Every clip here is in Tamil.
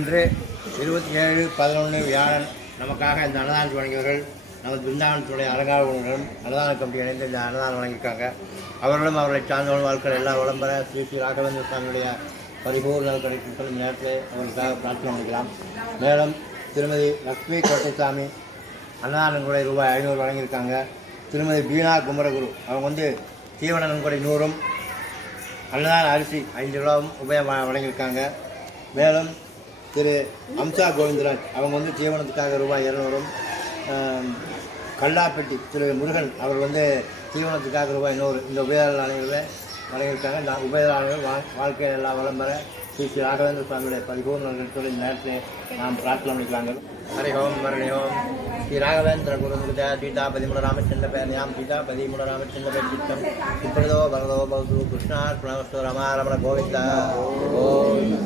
இன்று 27/11 வியாழன் நமக்காக இந்த அன்னதானத்தை வழங்கியவர்கள் நமது பிருந்தாவனத்துடைய அலங்கார உணர்களும் அன்னதான கமிட்டி இணைந்து இந்த அன்னதானம் வழங்கியிருக்காங்க. அவர்களும் அவர்களை சார்ந்தவர்கள் வாழ்க்கை எல்லாம் விளம்பர ஸ்ரீ ஸ்ரீ ராகவேந்திர சுவாமியுடைய பரிபூர்ண கிடைக்கும் இந்த நேரத்தில் அவர்களுக்காக பிரார்த்தனை பண்ணிக்கலாம். மேலும் திருமதி லக்ஷ்மி கோட்டைசாமி அன்னதானம் கூட ரூபாய் 500 வழங்கியிருக்காங்க. திருமதி பீனா குமரகுரு அவங்க தீவன நன்கொடை 100ம் அன்னதான அரிசி 5 கிலோவும் வழங்கியிருக்காங்க. மேலும் திரு அம்சா கோவிந்தராஜ் அவங்க தீவனத்துக்காக ரூபாய் 200ம், கல்லாப்பட்டி திரு முருகன் அவர் தீவனத்துக்காக ரூபாய் 100 இந்த உபயதாரர்கள் வழங்கியிருக்காங்க. இந்த உபயதாரர்கள் வாழ்க்கையில் எல்லாம் விளம்பர ஸ்ரீ ஸ்ரீ ராகவேந்திர சுவாமியுடைய பரிபூர்ண இந்த நேரத்தில் நாம் பிரார்த்தனை பண்ணிக்கலாங்க. ஹரி ஓம் ஹரி ஓம் ஸ்ரீ ராகவேந்திர குருமுக சீதாபதி முனராமச்சந்திர பேர்யாம் சீதாபதி முனராமச்சந்திர பேர் சித்தம் இப்பொழுதோ பரதோ பௌது கிருஷ்ணார்பணமஸ்து ரமாரமண கோவிந்தா ஓம்.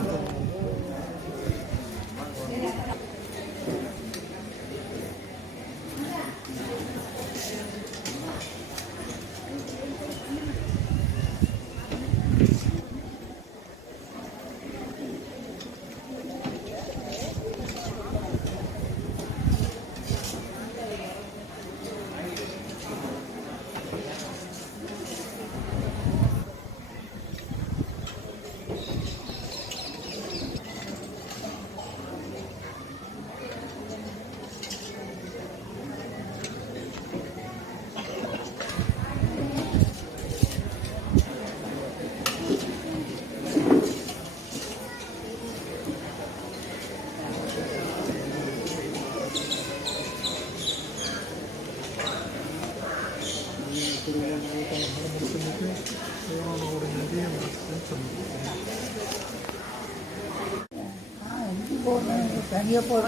தனியாக போகிற